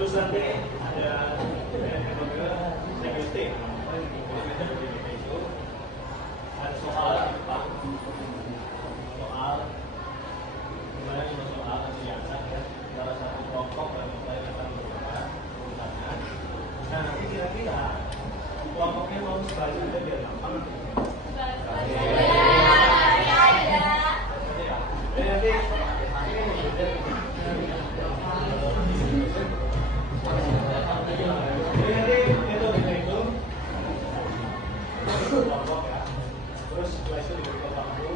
Terus nanti ada metode CBT itu ada soal Pak, soal gimana lima soal nanti yang ya salah satu kelompok dan kita akan berubah urutannya. Nah nanti kira-kira kelompoknya mau sebalik aja biar gampang. Terus setelah itu diberikan waktu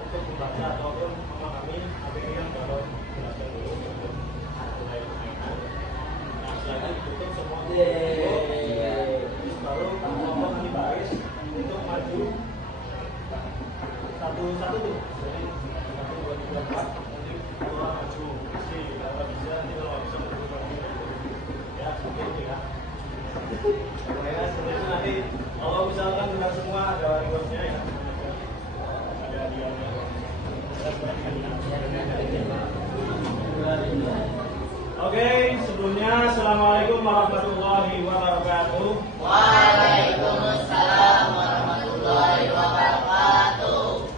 untuk membaca ataupun memahami materi yang baru dijelaskan dulu untuk mulai permainan. Nah setelah itu ditutup semua terus baru kelompok nanti baris untuk maju satu-satu tuh. Jadi 1, 2, 3, 4 nanti keluar maju isi kalau bisa nanti kalau bisa ya seperti itu ya. Pokoknya seperti itu nanti kalau misalkan benar semua ada rewardnya ya. Oke, sebelumnya assalamualaikum warahmatullahi wabarakatuh. Waalaikumsalam warahmatullahi wabarakatuh.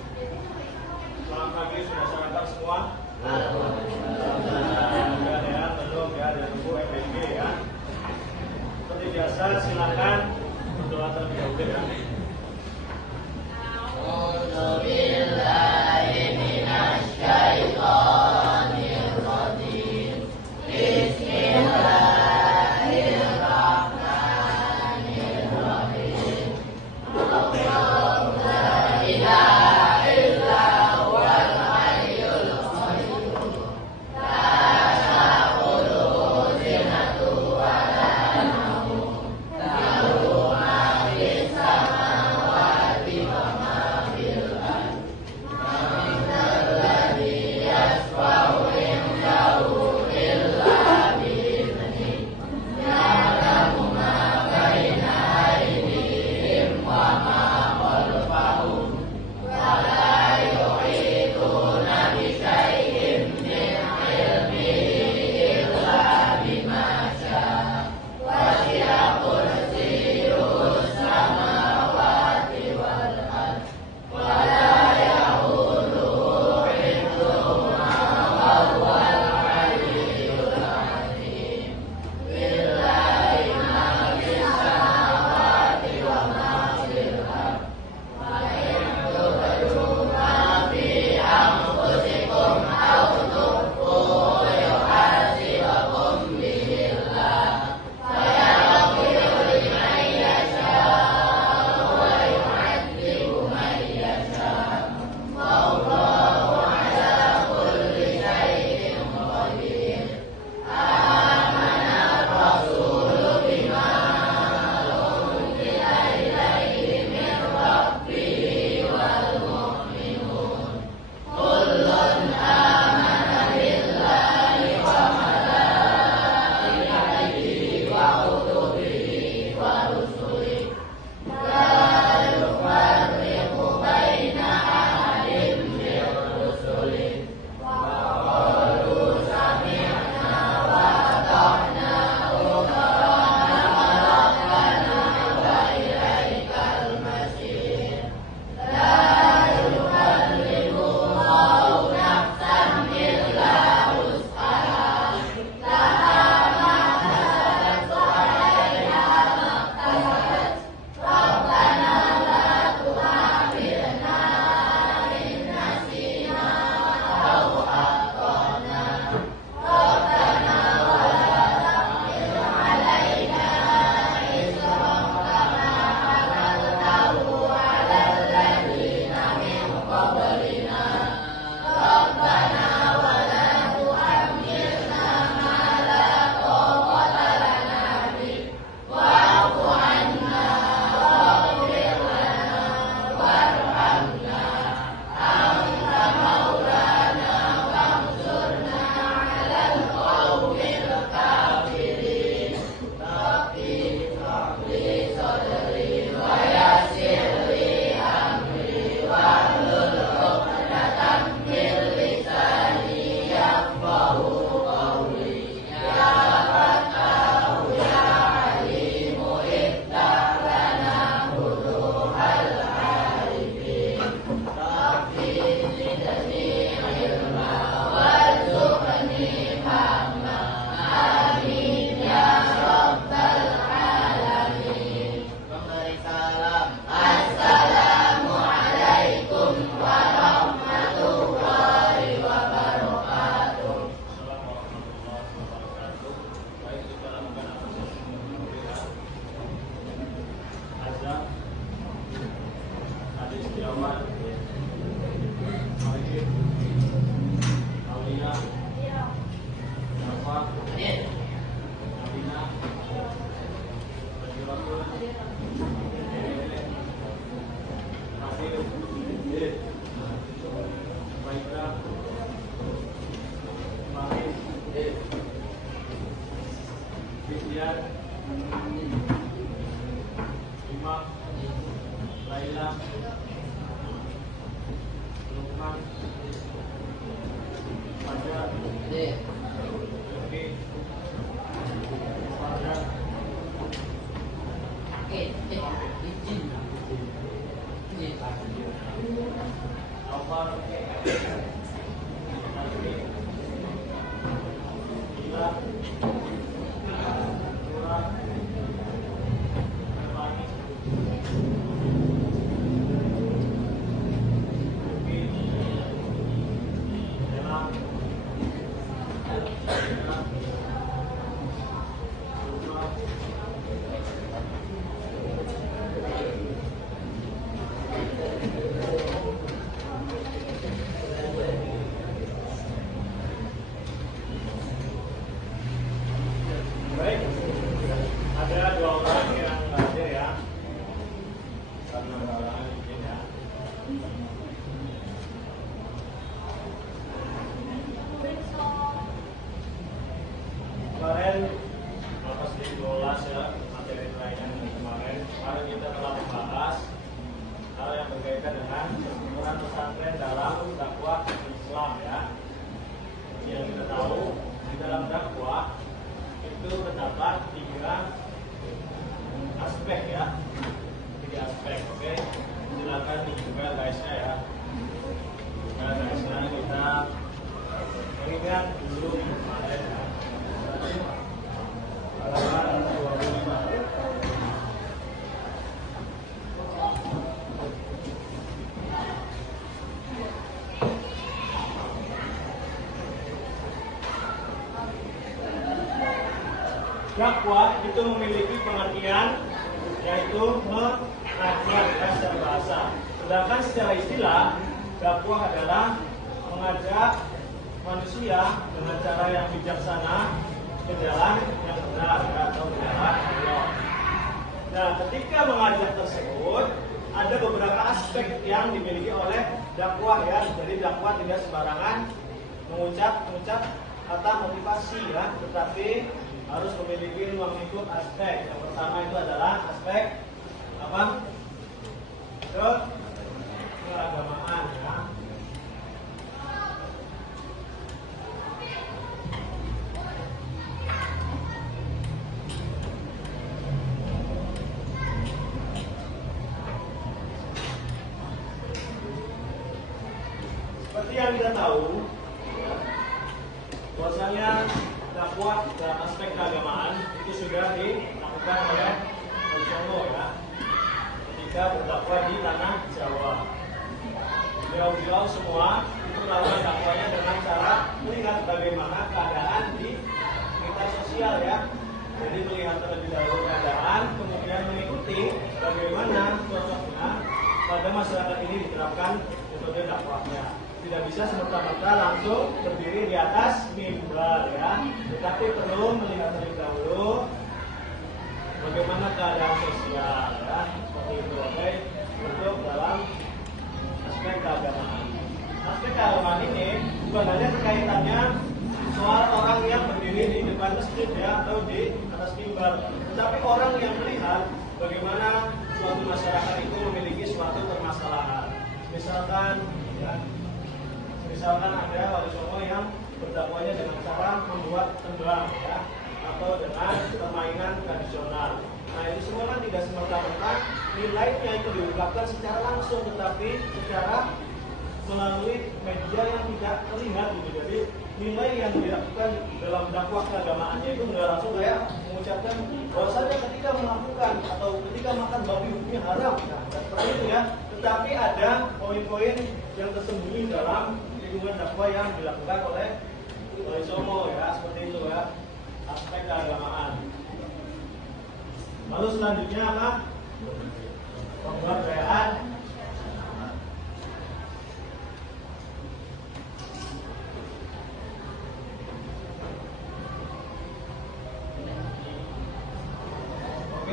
Setiawan, Arif, Aulia, Nafa, Nabina, Rasul, Hasil, Baikra, Maris, Bibian, Imam, Laila, Lukman, Fajar, Luki, Fardan, Alfar, Nazmi, Gila, Nura, Nurmani, Yuki, Lela, Lela, Lukma, baik, ada 2 orang yang nggak hadir ya, karena halangan mungkin ya. Kemarin pas di kelas ya, materi lainnya kemarin kita telah membahas hal yang berkaitan dengan keseluruhan pesantren dalam dakwah Islam ya. Yang kita tahu di dalam dakwah itu terdapat 3 aspek ya, 3 aspek. Oke, silakan dibuka guysnya ya. Buka guysnya, kita mengingat dulu kemarin ya. Halaman 25. Dakwah itu memiliki pengertian yaitu mengajar secara bahasa. Sedangkan secara istilah, dakwah adalah mengajak manusia dengan cara yang bijaksana ke jalan yang benar atau ke jalan Allah. Nah, ketika mengajak tersebut ada beberapa aspek yang dimiliki oleh dakwah ya. Jadi dakwah tidak sembarangan mengucap kata motivasi ya, tetapi harus memiliki mengikut aspek. Yang pertama itu adalah aspek apa? Keagamaan ya. Seperti yang kita tahu, bahwasanya dakwah dalam aspek keagamaan itu sudah dilakukan oleh Rasulullah ya, ketika berdakwah di tanah Jawa. Beliau semua itu melakukan dakwahnya dengan cara melihat bagaimana keadaan di sekitar sosial ya. Jadi melihat terlebih dahulu keadaan, kemudian mengikuti bagaimana cocoknya pada masyarakat ini diterapkan metode dakwahnya. Tidak bisa semerta-merta langsung berdiri di atas mimbar ya, tetapi perlu melihat terlebih dahulu bagaimana keadaan sosial ya, seperti itu. Oke, untuk dalam aspek keagamaan. Aspek keagamaan ini bukan hanya kaitannya soal orang yang berdiri di depan masjid ya atau di atas mimbar, tetapi orang yang melihat bagaimana suatu masyarakat itu memiliki suatu permasalahan. Misalkan ada wali songo yang berdakwahnya dengan cara membuat tembang ya, atau dengan permainan tradisional. Nah, itu semua kan tidak semerta-merta nilainya itu diungkapkan secara langsung, tetapi secara melalui media yang tidak terlihat gitu. Jadi nilai yang dilakukan dalam dakwah keagamaannya itu nggak langsung kayak mengucapkan bahwasanya ketika melakukan atau ketika makan babi hukumnya haram, nah, seperti itu ya. Tetapi ada poin-poin yang tersembunyi dalam lingkungan dakwah yang dilakukan oleh wali songo ya, seperti itu ya, aspek keagamaan. Lalu selanjutnya apa? Pemberdayaan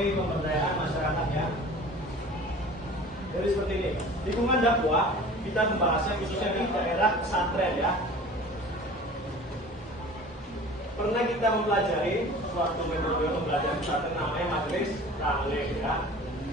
mempengaruhi pemberdayaan masyarakatnya. Jadi seperti ini, lingkungan dakwah kita membahasnya khususnya di daerah pesantren ya. Pernah kita mempelajari suatu metode pembelajaran pesantren namanya majelis taklim ya.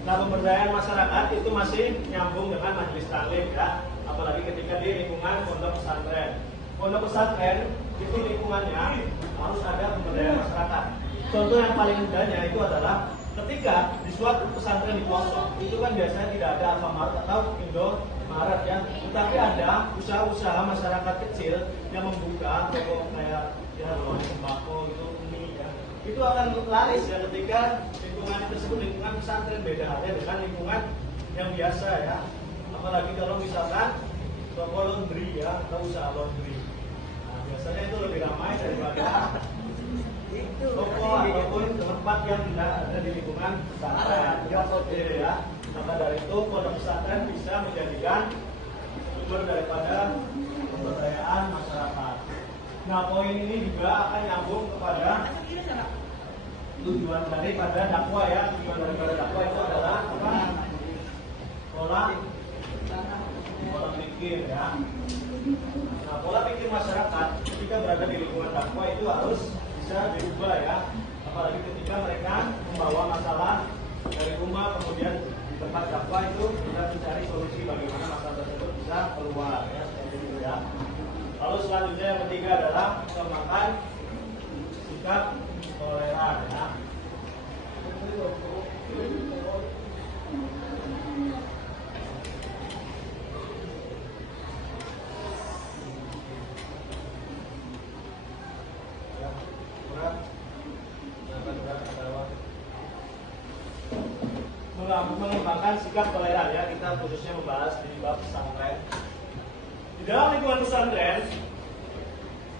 Nah, pemberdayaan masyarakat itu masih nyambung dengan majelis taklim ya, apalagi ketika di lingkungan pondok pesantren. Pondok pesantren itu lingkungannya harus ada pemberdayaan masyarakat. Contoh yang paling mudahnya itu adalah ketika di suatu pesantren di pelosok itu kan biasanya tidak ada Alfamart atau Indomaret ya, tetapi ada usaha-usaha masyarakat kecil yang membuka toko kayak ya sembako itu mie ya. Itu akan laris ya ketika lingkungan tersebut lingkungan pesantren, beda halnya dengan lingkungan yang biasa ya. Apalagi kalau misalkan toko laundry ya atau usaha laundry. Nah, biasanya itu lebih ramai daripada toko ataupun tempat yang tidak ada di lingkungan pesantren ya. Maka dari itu pondok pesantren bisa menjadikan sumber daripada pemberdayaan masyarakat. Nah, poin ini juga akan nyambung kepada tujuan daripada dakwah ya. Tujuan daripada dakwah itu adalah apa? Pola pikir ya. Nah, pola pikir masyarakat ketika berada di lingkungan dakwah itu harus bisa dirubah ya. Apalagi ketika mereka membawa masalah dari rumah kemudian di tempat dakwah itu kita mencari solusi bagaimana masalah tersebut bisa keluar ya, seperti itu ya. Lalu selanjutnya yang ketiga adalah mengembangkan sikap toleran ya. Mengembangkan sikap toleran ya, kita khususnya membahas di bab pesantren. Di dalam lingkungan pesantren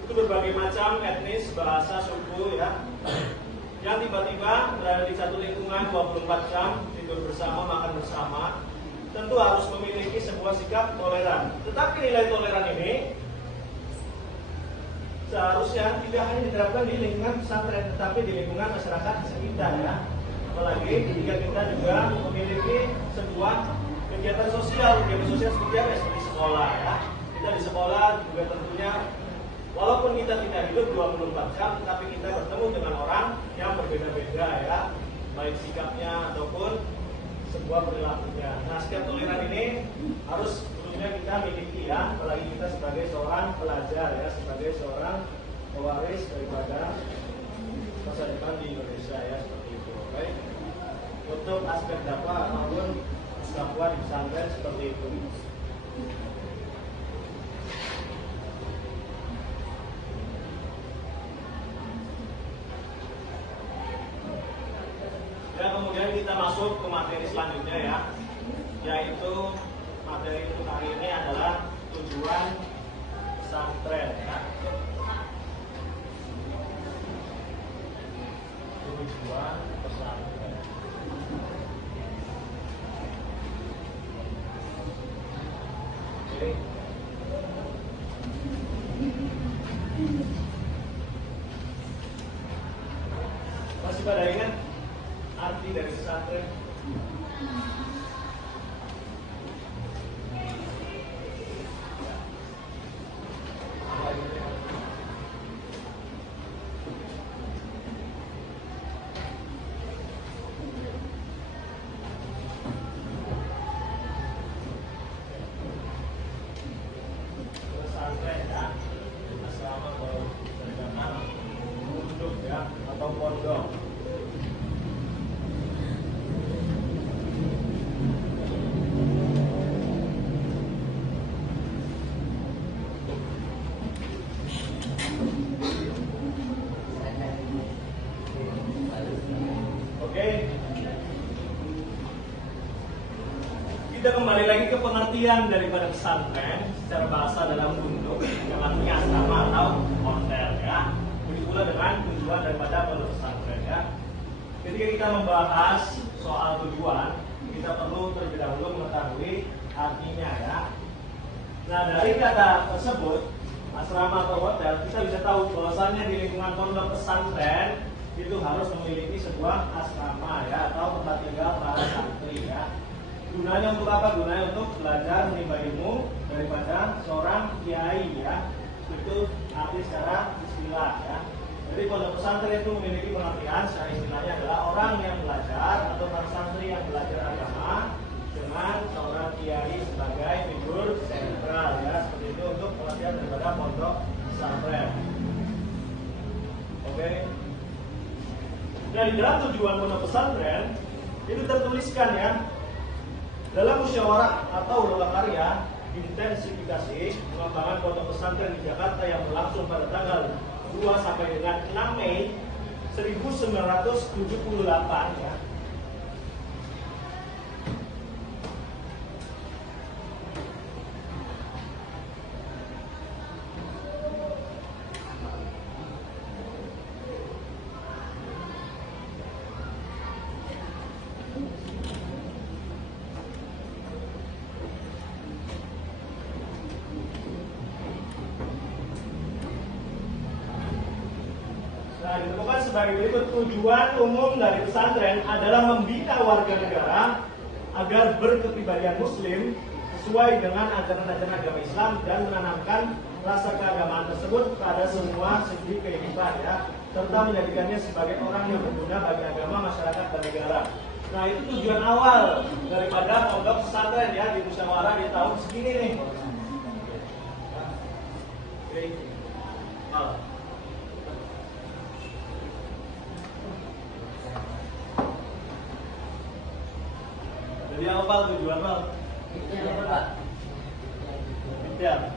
itu berbagai macam etnis, bahasa, suku ya, yang tiba-tiba berada di satu lingkungan 24 jam, tidur bersama, makan bersama, tentu harus memiliki sebuah sikap toleran. Tetapi nilai toleran ini seharusnya tidak hanya diterapkan di lingkungan pesantren, tetapi di lingkungan masyarakat sekitar ya. Apalagi ketika kita juga memiliki sebuah kegiatan sosial seperti apa? Seperti sekolah ya. Kita di sekolah juga tentunya walaupun kita tidak hidup 24 jam, tetapi kita bertemu dengan orang yang berbeda-beda ya, baik sikapnya ataupun sebuah perilakunya. Nah, sikap toleran ini harus tentunya kita miliki ya, apalagi kita sebagai seorang pelajar ya, sebagai seorang pewaris daripada masa depan di Indonesia ya, seperti itu. Oke. Untuk aspek dakwah ataupun dakwah di pesantren seperti itu. Dan kemudian kita masuk ke materi selanjutnya ya, yaitu materi untuk hari ini adalah tujuan pesantren ya. Tujuan pesantren. Oke. Masih pada ingat arti dari pesantren? Pesantren ya, asrama atau pondok ya, atau pondok. Kita kembali lagi ke pengertian daripada pesantren secara bahasa dalam bentuk yang artinya asrama atau hotel ya. Begitu pula dengan tujuan daripada pondok pesantren ya. Ketika kita membahas soal tujuan, kita perlu terlebih dahulu mengetahui artinya ya. Nah, dari kata tersebut asrama atau hotel, kita bisa tahu bahwasannya di lingkungan pondok pesantren itu harus memiliki sebuah asrama ya, atau tempat tinggal para santri ya. Gunanya untuk apa? Gunanya untuk belajar menimba ilmu daripada seorang kiai ya. Itu arti secara istilah ya. Jadi pondok pesantren itu memiliki pengertian secara istilahnya adalah orang yang belajar atau para santri yang belajar agama dengan seorang kiai sebagai figur sentral ya. Seperti itu untuk pengertian daripada pondok pesantren. Oke. Nah, di dalam tujuan pondok pesantren itu tertuliskan ya, dalam musyawarah atau lokakarya intensifikasi pengembangan pondok pesantren di Jakarta yang berlangsung pada tanggal 2 sampai dengan 6 Mei 1978 ya. Nah, ditemukan sebagai berikut. Tujuan umum dari pesantren adalah membina warga negara agar berkepribadian muslim sesuai dengan ajaran-ajaran agama Islam dan menanamkan rasa keagamaan tersebut pada semua segi kehidupan ya, serta menjadikannya sebagai orang yang berguna bagi agama, masyarakat, dan negara. Nah, itu tujuan awal daripada pondok pesantren ya, di musyawarah di tahun segini nih. Jadi apa tujuan lo? Ya.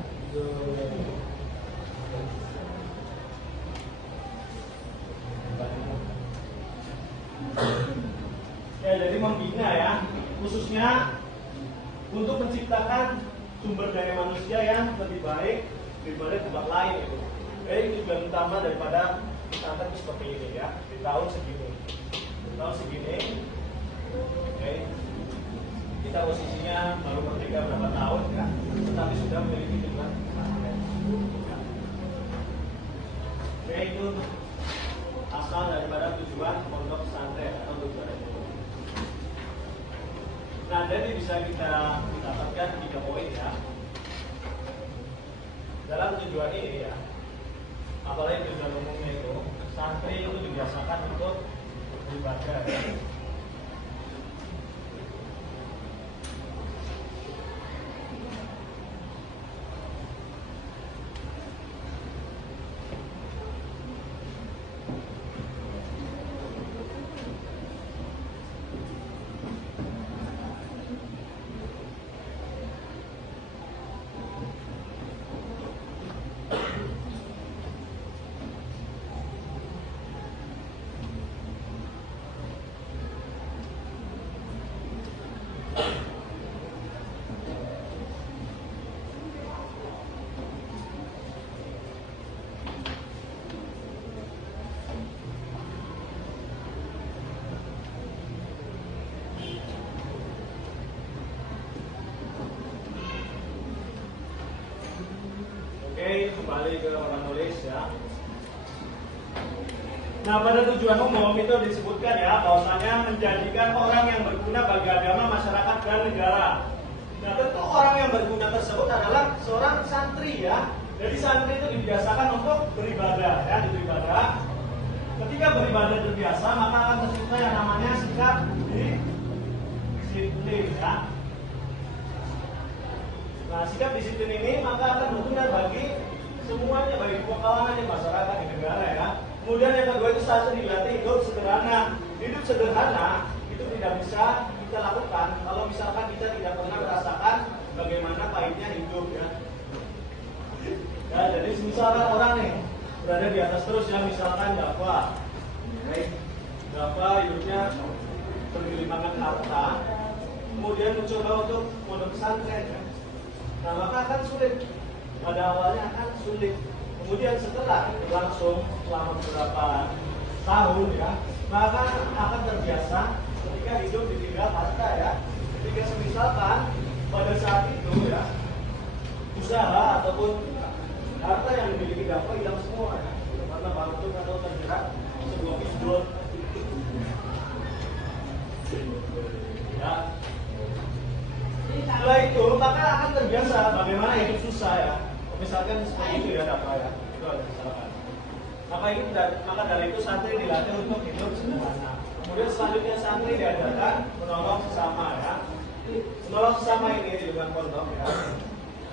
Ya, jadi membina ya, khususnya untuk menciptakan sumber daya manusia yang lebih baik daripada tempat lain gitu. Jadi tujuan utama daripada pesantren seperti ini ya, di tahun segini. Di tahun segini, oke. Kita posisinya baru merdeka berapa tahun ya, tetapi sudah memiliki tujuan pesantren. Oke, itu asal daripada tujuan pondok pesantren atau tujuan itu. Nah, jadi bisa kita dapatkan 3 poin ya. Dalam tujuan ini ya, apalagi tujuan umumnya itu, santri itu dibiasakan untuk beribadah ya. Kembali ke orang nulis ya. Nah, pada tujuan umum itu disebutkan ya, bahwasanya menjadikan orang yang berguna bagi agama, masyarakat, dan negara. Nah, tentu orang yang berguna tersebut adalah seorang santri ya. Jadi santri itu dibiasakan untuk beribadah ya, beribadah. Ketika beribadah terbiasa, maka akan tercipta yang namanya sikap disiplin ya. Nah, sikap disiplin ini maka akan berguna bagi semuanya, bagi kalangan masyarakat di negara ya. Kemudian yang kedua itu santri dilatih hidup sederhana. Hidup sederhana itu tidak bisa kita lakukan kalau misalkan kita tidak pernah merasakan bagaimana pahitnya hidup ya. Ya, jadi misalkan orang nih berada di atas terus ya, misalkan dakwah, dakwah hidupnya bergelimangan harta, kemudian mencoba untuk pondok pesantren ya. Nah, maka akan sulit. Pada awalnya akan sulit. Kemudian setelah berlangsung selama beberapa tahun ya, maka akan terbiasa ketika hidup ditinggal harta ya. Ketika misalkan pada saat itu ya, usaha ataupun harta yang dimiliki dakwah hilang semua ya. Karena bangkrut atau terjerat sebuah pinjol maka akan terbiasa bagaimana hidup susah ya. Misalkan seperti itu ya dapat ya. Itu ada misalkan. Maka dari itu santri dilatih untuk hidup sederhana. Kemudian selanjutnya santri diajarkan menolong sesama ya. Menolong sesama ini di lingkungan pondok ya.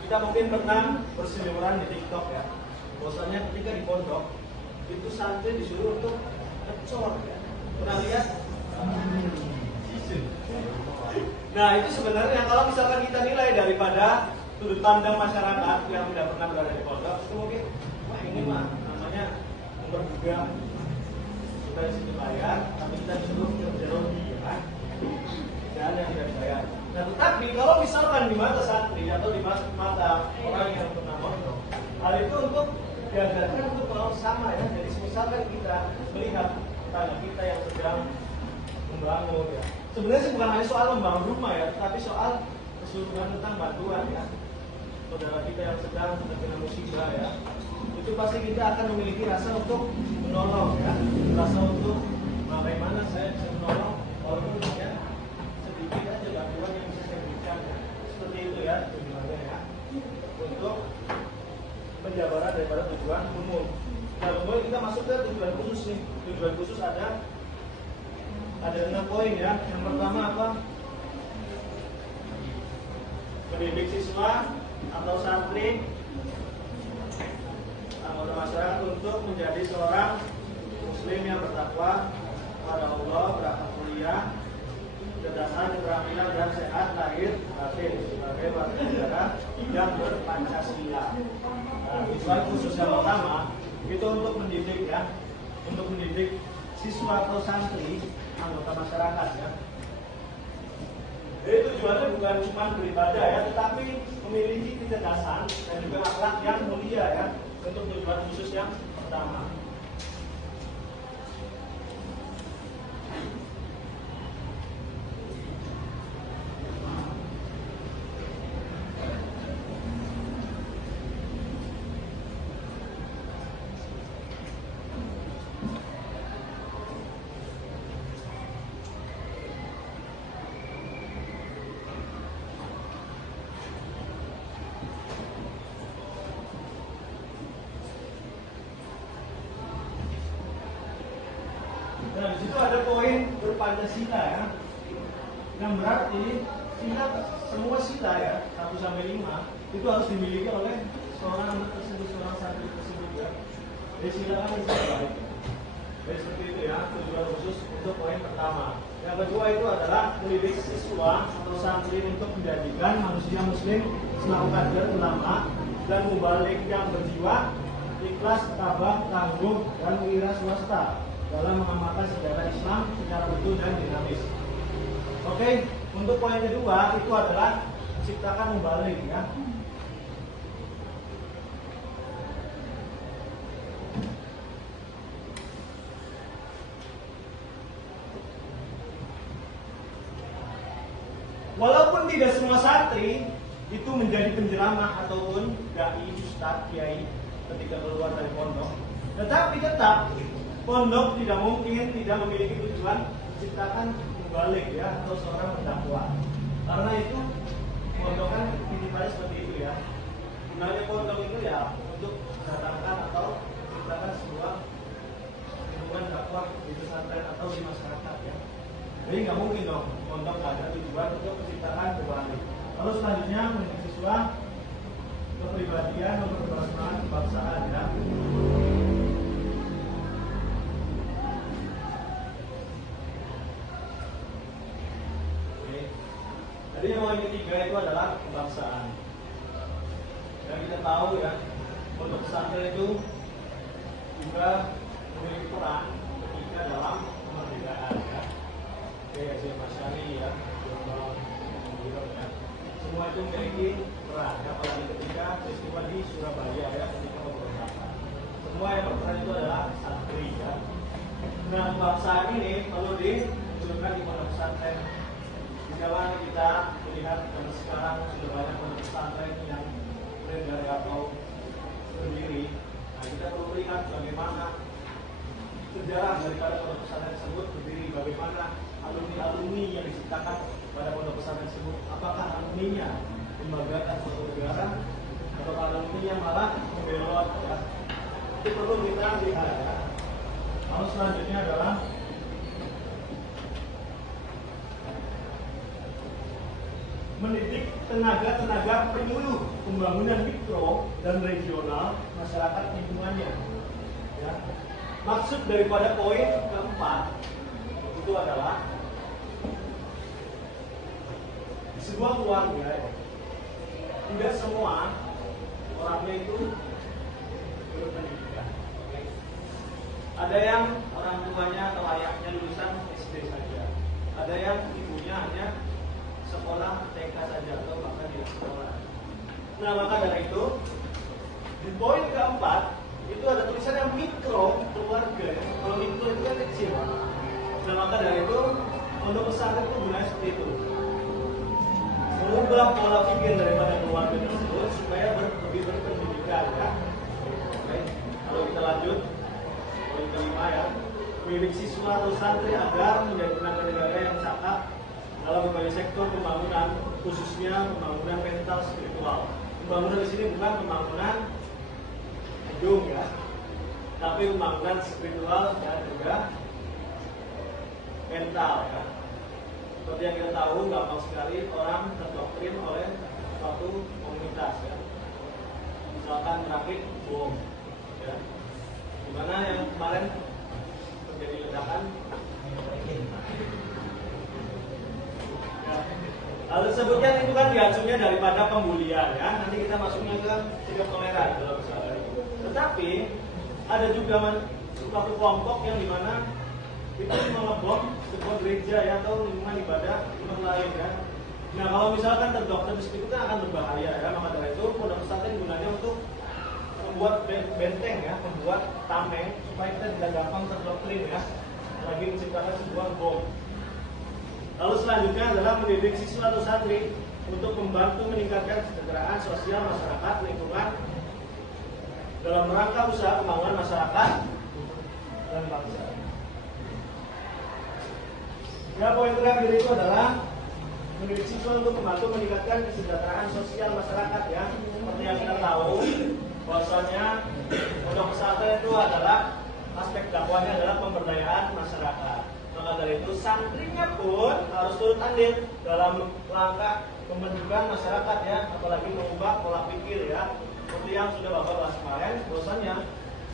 Kita mungkin pernah berseliweran di TikTok ya. Bosannya ketika di pondok itu santri disuruh untuk ngecor ya. Pernah lihat? Nah itu sebenarnya kalau misalkan kita nilai daripada sudut pandang masyarakat yang tidak pernah berada di pondok, itu mungkin wah ini mah namanya memperbudak, kita di situ bayar, tapi kita disuruh kerja lebih kan? Dan yang tidak dibayar. Nah tetapi kalau misalkan di mata santri atau di mata orang yang pernah pondok, hal itu untuk diajarkan untuk kalau sama ya. Jadi misalkan kita melihat tetangga kita yang sedang membangun ya. Sebenarnya bukan hanya soal membangun rumah ya, tetapi soal keseluruhan tentang bantuan ya. Saudara kita yang sedang terkena musibah ya, itu pasti kita akan memiliki rasa untuk menolong ya, rasa untuk bagaimana saya bisa menolong walaupun ya sedikit aja bantuan yang bisa saya berikan ya. Seperti itu ya tujuannya ya, untuk menjabaran daripada tujuan umum. Nah kemudian kita masuk ke tujuan khusus nih. Tujuan khusus ada 6 poin ya. Yang pertama apa? Mendidik siswa atau santri anggota masyarakat untuk menjadi seorang muslim yang bertakwa kepada Allah, berakhlak mulia, berdasarkan keterampilan dan sehat lahir batin sebagai warga negara yang berpancasila. Nah, tujuan khusus yang pertama itu untuk mendidik ya, untuk mendidik siswa atau santri anggota masyarakat ya. Jadi tujuannya bukan cuma beribadah ya, tetapi memiliki kecerdasan dan juga akhlak yang mulia ya, untuk tujuan khusus yang pertama. Nah, di situ ada poin berpancasila ya, yang berarti semua sila ya 1 sampai 5 itu harus dimiliki oleh seorang anak tersebut, seorang santri tersebut ya. Jadi sila kan bisa baik. Jadi seperti itu ya, tujuan khusus untuk poin pertama. Yang kedua itu adalah mendidik siswa atau santri untuk menjadikan manusia muslim selalu kader ulama dan mubalik yang berjiwa ikhlas, tabah, tangguh dan wira swasta dalam mengamalkan sejarah Islam secara betul dan dinamis. Oke, untuk poin kedua itu adalah ciptakan mubalik ya. Walaupun tidak semua santri itu menjadi penjeramah ataupun dai, ustadz, kiai ketika keluar dari pondok, tetapi tetap pondok tidak mungkin tidak memiliki tujuan menciptakan mubalik ya, atau seorang pendakwah. Karena itu pondok kan titipannya seperti itu ya. Gunanya pondok itu ya untuk mendatangkan atau menciptakan sebuah lingkungan dakwah di pesantren atau di masyarakat ya. Jadi nggak mungkin dong pondok ada tujuan untuk menciptakan mubalik. Lalu selanjutnya mendidik siswa kepribadian untuk keberhasilan kebangsaan ya. Jadi yang ketiga itu adalah kebangsaan. Dan kita tahu ya, pondok pesantren itu juga memiliki peran ketika dalam kemerdekaan ya. Kayak Mas Ali ya, ya. Semua itu memiliki peran ya, apalagi ketika peristiwa di Surabaya ya, ketika pemberontakan. Semua yang berperan itu adalah santri ya. Nah, kebangsaan ini perlu dimunculkan di pondok pesantren. Jika kita melihat sekarang sudah banyak pondok pesantren yang dari atau berdiri, nah kita perlu melihat bagaimana sejarah daripada pondok pesantren tersebut berdiri, bagaimana alumni-alumni yang diciptakan pada pondok pesantren tersebut, apakah alumninya membanggakan suatu negara atau ekonominya malah membelot ya. Itu perlu kita lihat ya. Lalu selanjutnya adalah mendidik tenaga-tenaga penyuluh pembangunan mikro dan regional masyarakat lingkungannya. Ya. Maksud daripada poin keempat itu adalah sebuah keluarga ya, tidak semua orangnya itu berpendidikan. Ada yang orang tuanya atau ayahnya lulusan SD saja, ada yang ibunya hanya sekolah TK saja atau bahkan tidak sekolah. Nah maka dari itu di poin keempat itu ada tulisan yang mikro keluarga. Kalau mikro itu kan kecil. Nah maka dari itu untuk pesantren itu gunanya seperti itu. Mengubah pola pikir daripada keluarga tersebut supaya lebih berpendidikan ya. Oke. Kalau kita lanjut poin kelima ya, mendidik siswa atau santri agar menjadi tenaga negara yang cakap dalam berbagai sektor pembangunan, khususnya pembangunan mental spiritual. Pembangunan di sini bukan pembangunan gedung ya, tapi pembangunan spiritual dan juga mental ya. Seperti yang kita tahu, gampang sekali orang terdoktrin oleh suatu komunitas ya. Misalkan merakit bom ya. Dimana yang kemarin terjadi ledakan ya. Lalu sebutkan itu kan diacunya daripada pembulian ya. Nanti kita masuknya ke sikap toleran dalam misalnya. Tetapi ada juga suatu kelompok yang dimana itu mengebom sebuah gereja ya, atau lingkungan ibadah yang lain ya. Nah kalau misalkan terdoktrin seperti itu kan akan berbahaya ya. Maka dari itu pondok pesantren gunanya untuk membuat benteng ya, membuat tameng supaya kita tidak gampang terdoktrin ya, lagi menciptakan sebuah bom. Lalu selanjutnya adalah mendidik siswa atau santri untuk membantu meningkatkan kesejahteraan sosial masyarakat lingkungan dalam rangka usaha pembangunan masyarakat dan bangsa. Ya, poin terakhir itu adalah mendidik siswa untuk membantu meningkatkan kesejahteraan sosial masyarakat ya. Seperti yang kita tahu, bahwasanya pondok pesantren itu adalah aspek dakwahnya adalah pemberdayaan masyarakat. Maka dari itu santrinya pun harus turut andil dalam langkah pembentukan masyarakat ya, apalagi mengubah pola pikir ya. Seperti yang sudah Bapak bahas kemarin, bahwasanya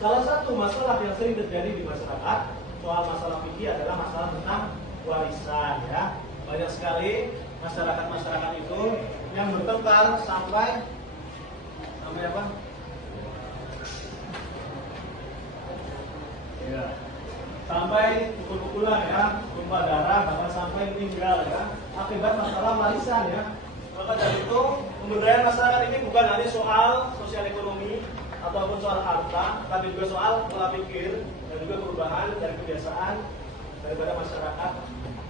salah satu masalah yang sering terjadi di masyarakat soal masalah fikih adalah masalah tentang warisan ya. Banyak sekali masyarakat itu yang bertengkar sampai apa? Ya. Sampai pukul-pukulan ya, tumpah darah, bahkan sampai meninggal ya, akibat masalah warisan ya. Maka dari itu pemberdayaan masyarakat ini bukan hanya soal sosial ekonomi ataupun soal harta, tapi juga soal pola pikir dan juga perubahan dari kebiasaan daripada masyarakat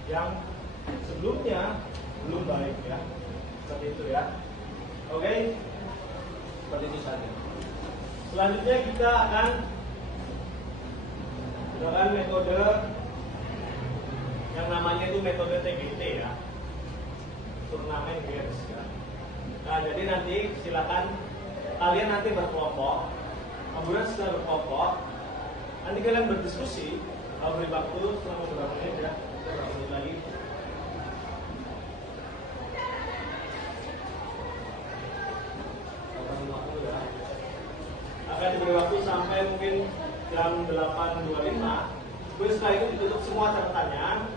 yang sebelumnya belum baik ya. Seperti itu ya. Oke, seperti itu saja. Selanjutnya kita akan menggunakan metode yang namanya itu metode TGT ya, turnamen games ya. Nah jadi nanti silakan kalian nanti berkelompok, kemudian setelah berkelompok nanti kalian berdiskusi. Kalau beri waktu selama beberapa menit ya, beberapa menit lagi. Akan diberi waktu sampai mungkin jam 8.25. Kemudian setelah itu ditutup semua catatannya,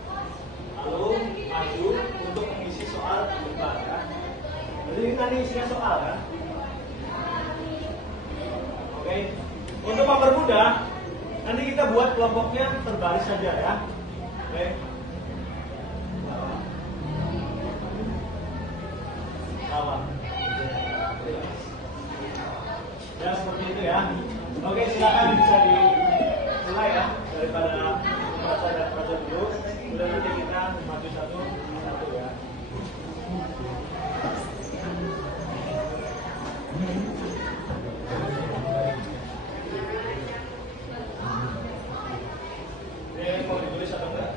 lalu maju untuk mengisi soal debat ya. Jadi ini tadi isinya soal kan. Oke. Untuk mempermudah, nanti kita buat kelompoknya terbaris saja ya. Oke. Sama. Ya seperti itu ya. Oke, silakan bisa dimulai ya daripada membaca dan baca dulu. Kemudian nanti kita maju satu ya. Ini mau ditulis atau enggak?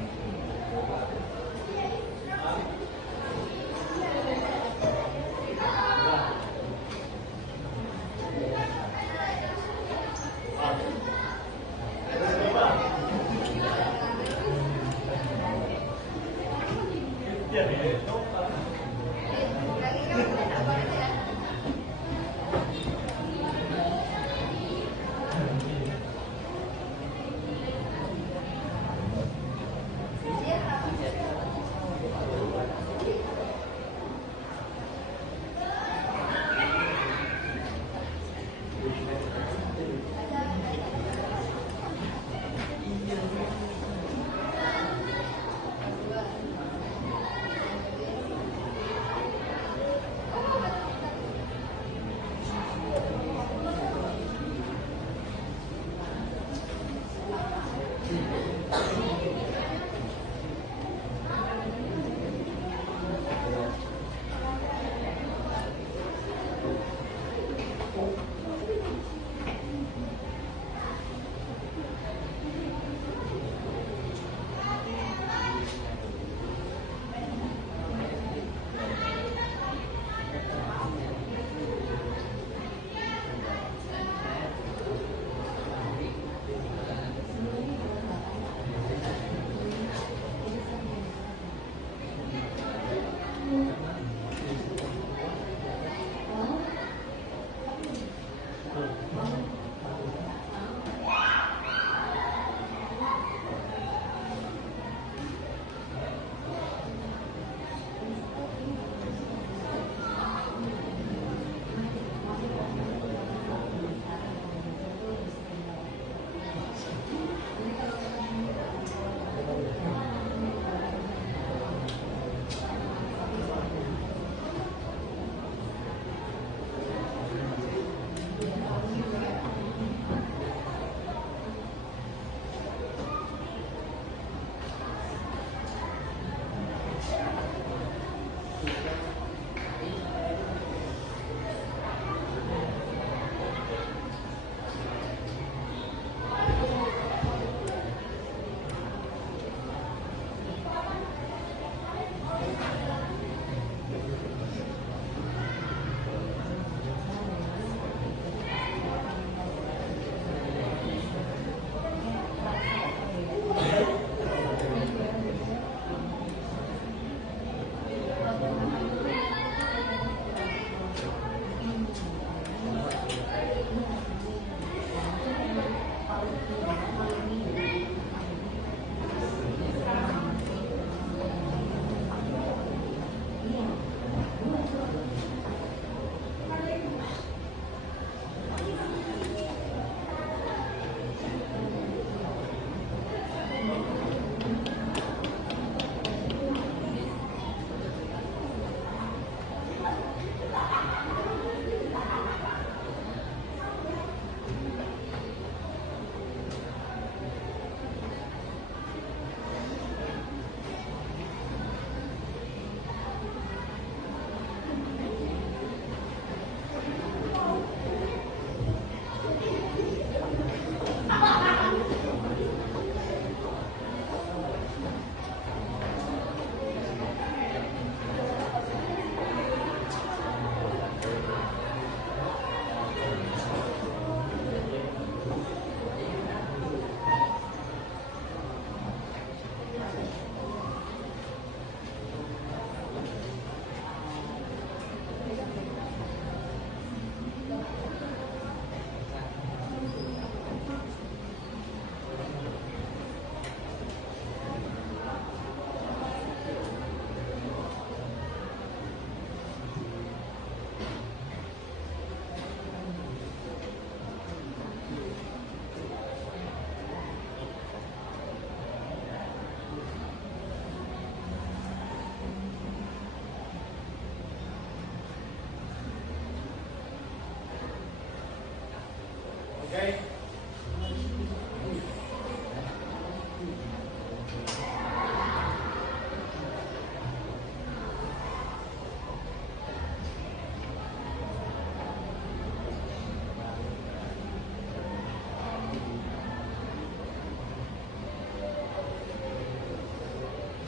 Oke.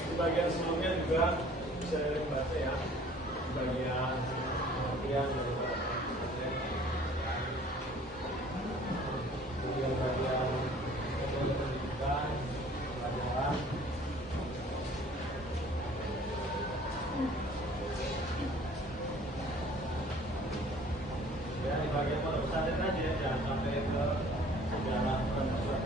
Di bagian sebelumnya juga bisa dibaca ya, di bagian pengertian juga. Kemudian bagian metode pendidikan, pelajaran. Ya, di bagian pondok pesantren aja ya, sampai ke sejarah pesantren.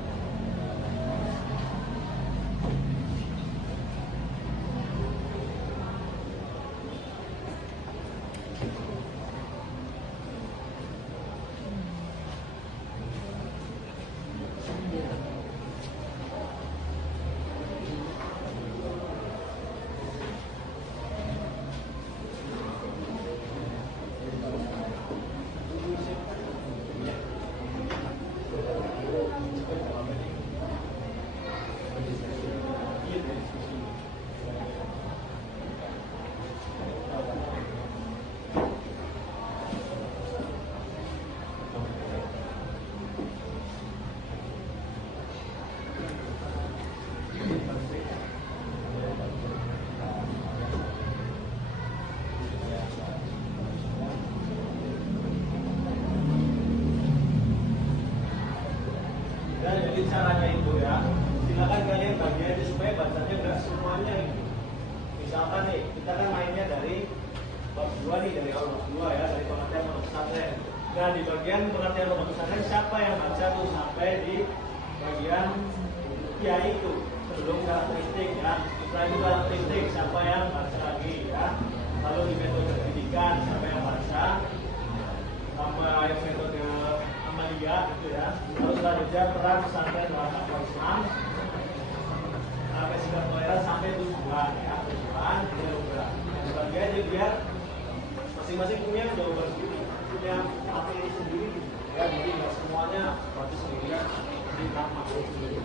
Jadi caranya itu ya, silakan kalian bagi aja supaya bacanya nggak semuanya gitu. Misalkan nih, kita kan mainnya dari bab 2 nih, dari awal bab 2 ya, dari pengertian pondok pesantren. Nah, di bagian pengertian pondok pesantren siapa yang baca tuh sampai di bagian ya itu sebelum karakteristik ya. Setelah itu karakteristik siapa yang baca lagi ya. Lalu di metode pendidikan siapa yang baca, sampai metode Amalia gitu ya. Lalu selanjutnya peran pesantren dalam dakwah Islam, sampai sikap toleran sampai tujuan ya, tujuan tidak sebagai aja biar masing-masing punya jawaban sendiri, punya materi sendiri ya, jadi nggak semuanya baca sendirian di materi sendiri.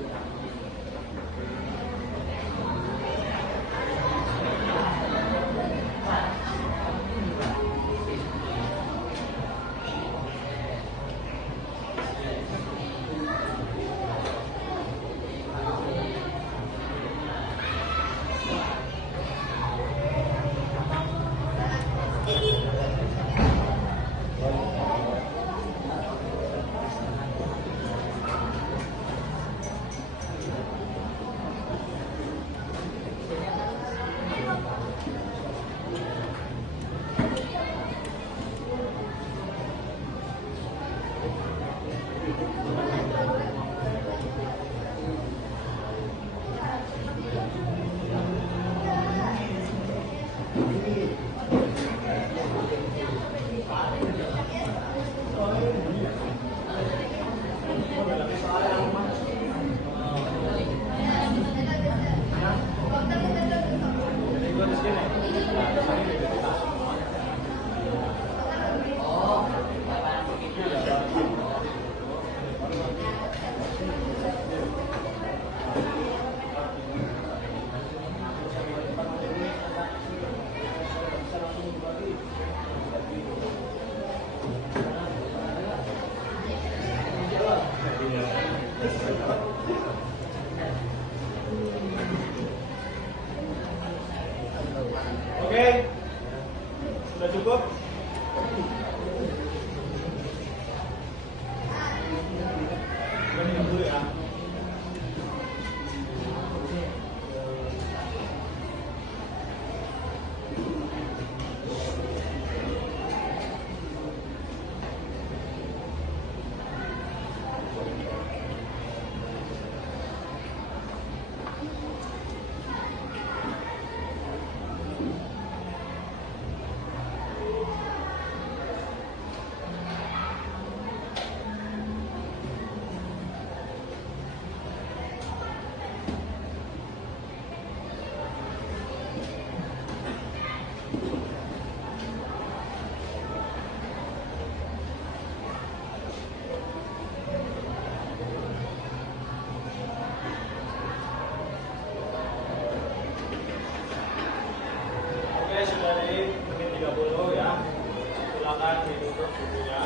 ditutup pintunya.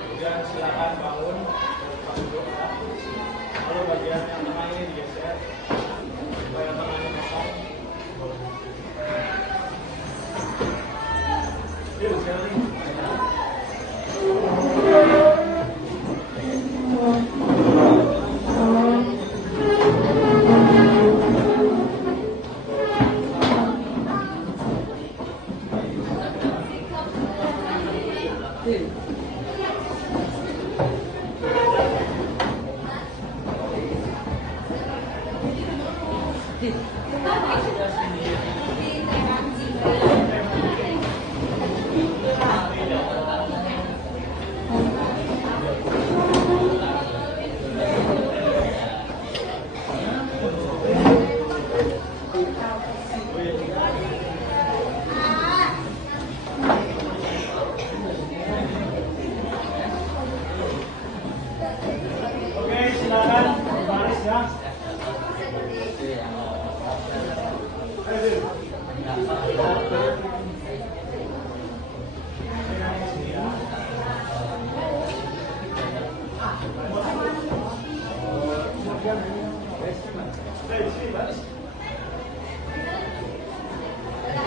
Kemudian silakan bangun duduk ya. Lalu bagian yang tengah ini digeser supaya tengahnya kosong. Yuk, sekali.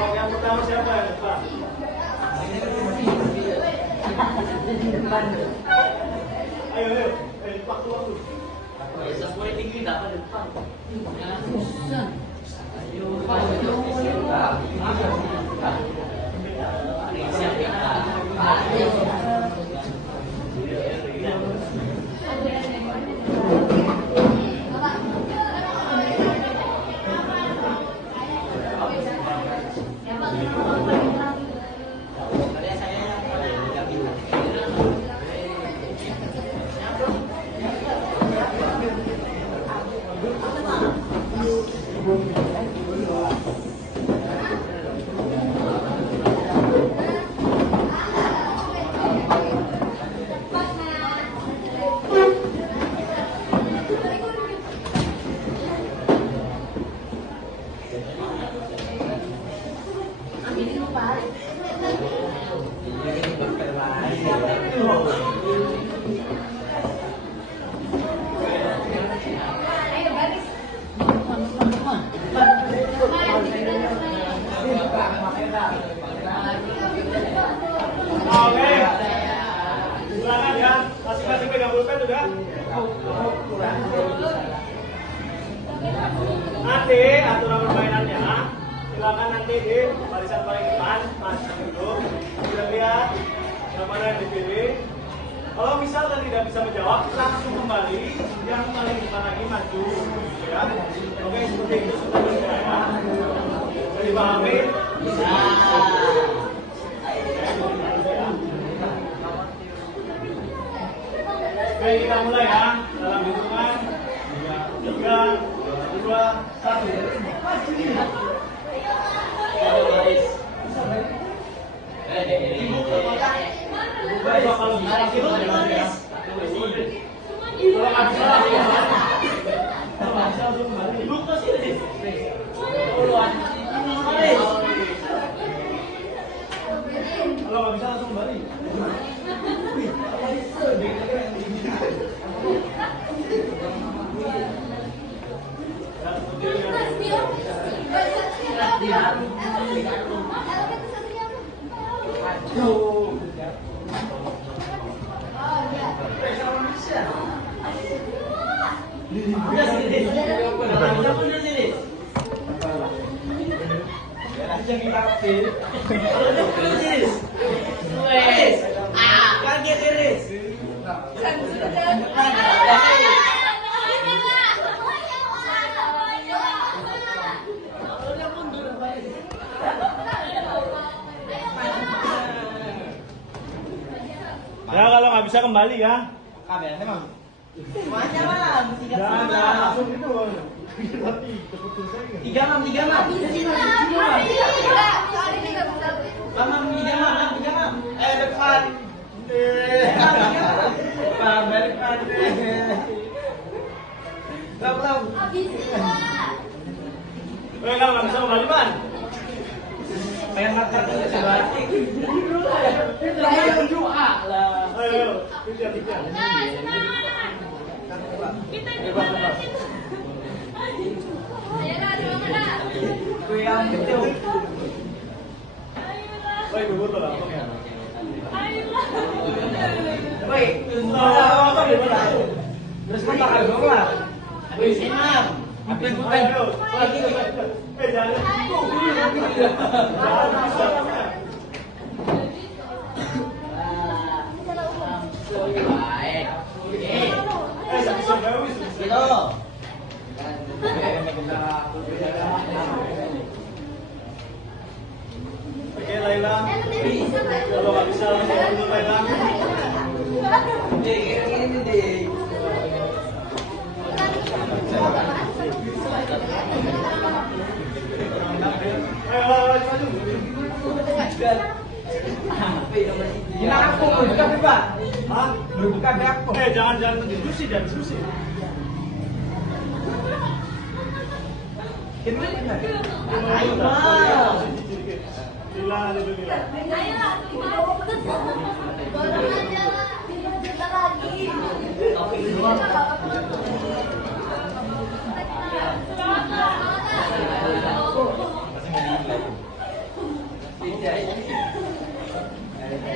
Yang pertama siapa yang depan? Ayo, ayo, depan waktu. Sesuai tinggi dapat depan. Oke, silakan ya, masing-masing pegang pulpen sudah. Nanti aturan permainannya, silakan nanti di barisan paling depan, mas duduk, sudah lihat yang mana yang dipilih. Kalau misalnya tidak bisa menjawab, langsung kembali yang paling depan lagi maju, ya. Oke, seperti itu sudah bisa ya. Sudah dipahami? Oke, kita mulai ya. Dalam hitungan 3, 2, 1. Kalau bisa langsung kembali ya. Kalau nggak bisa langsung kembali. Kalau nggak bisa langsung kembali. Ya kalau nggak bisa kembali ya. Kameranya mang. Semuanya lah, Jangan langsung itu. 3 mam. Depan. Depan. Kalau nggak bisa kembali, Man. Pengen makan dulu coba. Saya berdoa lah. Ayo, tiga. Gue yang betul. Baik, betul lah. Woi, terus kan bakal dong lah. Woi, senam. Bukan. Ayo. Jangan. Oke, Laila. Kalau nggak bisa langsung dulu, Laila. Ayo, maju. Gila aku, bukan Pak. Hah? Bukan aku. Jangan diskusi.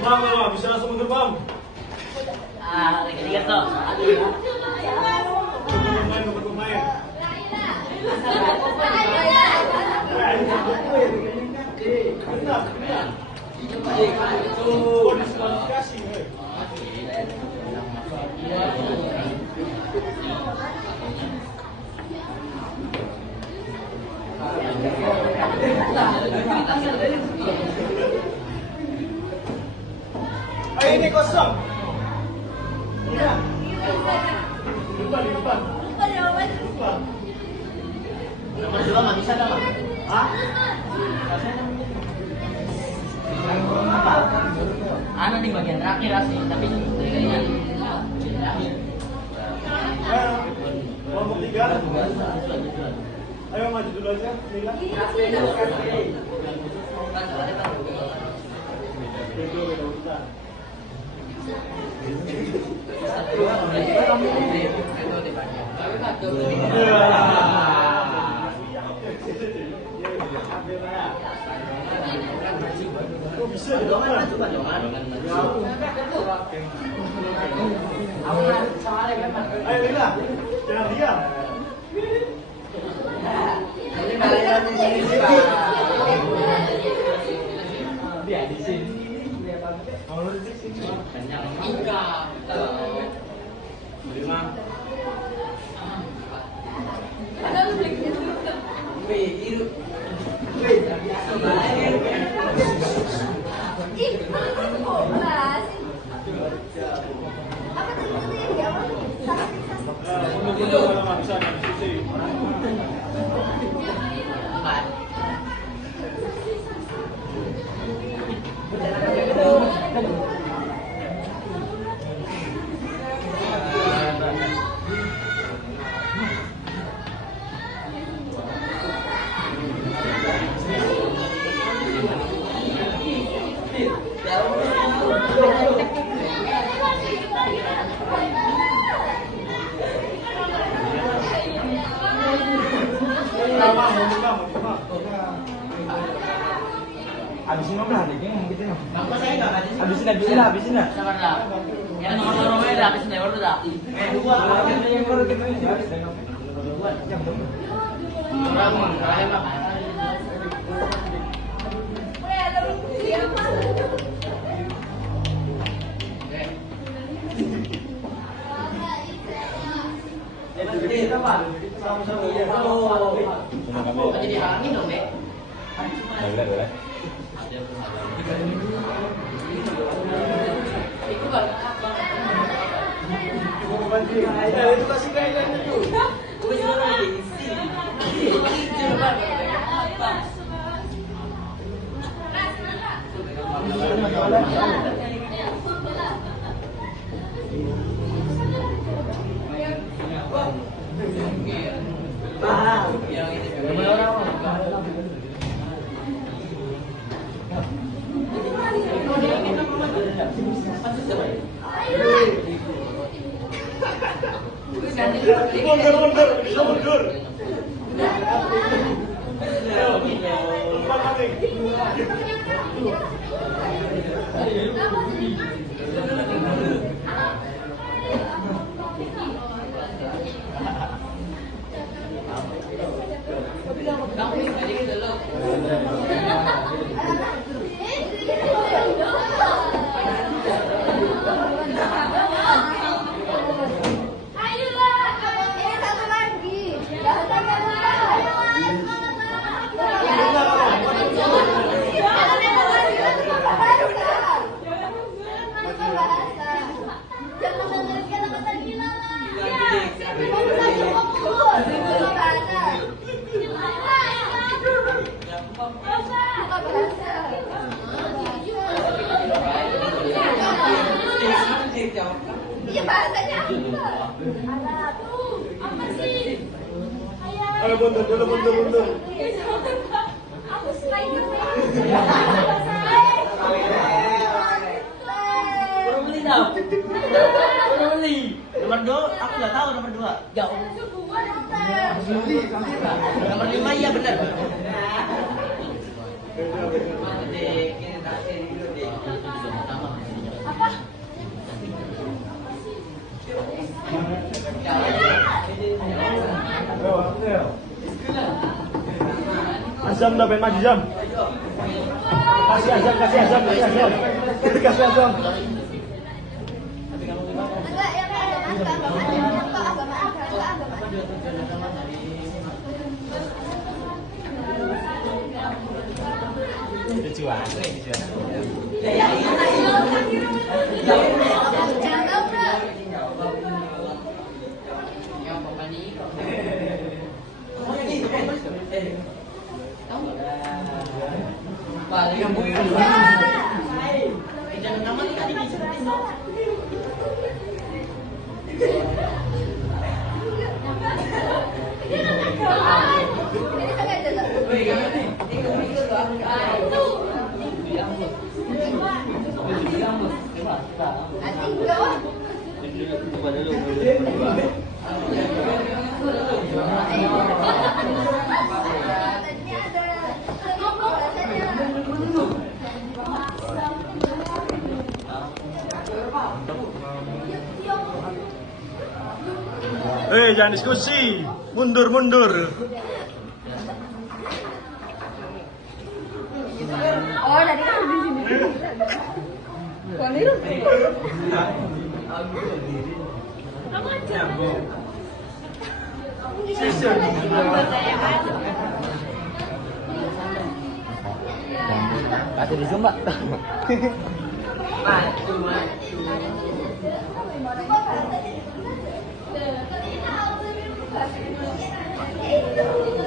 Bang, kalau bisa langsung mundur, Bang. Lihat toh. Pemain. Oh, diskualifikasi. Ini kosong. Iya. Depan. Nomor 2 nggak bisa dong. Hah? Anu di bagian terakhir asli, tapi ini. Kelompok 3. Ayo maju dulu aja, Lila. Beda urutan. Kok bisa dilakukan? Ayo Lila, jangan diam. Dia di sini. Kalau di sini. Habisin mo ba? Habisin na. Sabar dah. Yang nomor merah habis nih, baru dah. Jadi angin dong, Be. Boleh. Itu kasih kailan itu. Mundur, bisa mundur. Ayo, tempat mati. Iya bahasanya apa? Apa sih? Ayo mundur dulu, mundur. Aku selain itu. Belum beli tau. Belum beli. Nomor 2 aku nggak tahu nomor 2. Jauh. Nomor 5 iya benar. Apa? Azam dah maju jam. Kasih azam. Enggak, yang agama. Tujuan. Yang bukan. Jangan nama kita di sini. Jangan diskusi. Mundur. Oh, tadi kan di sini. Wanita. Kamu aja. Kasih di zoom, Mbak. Itu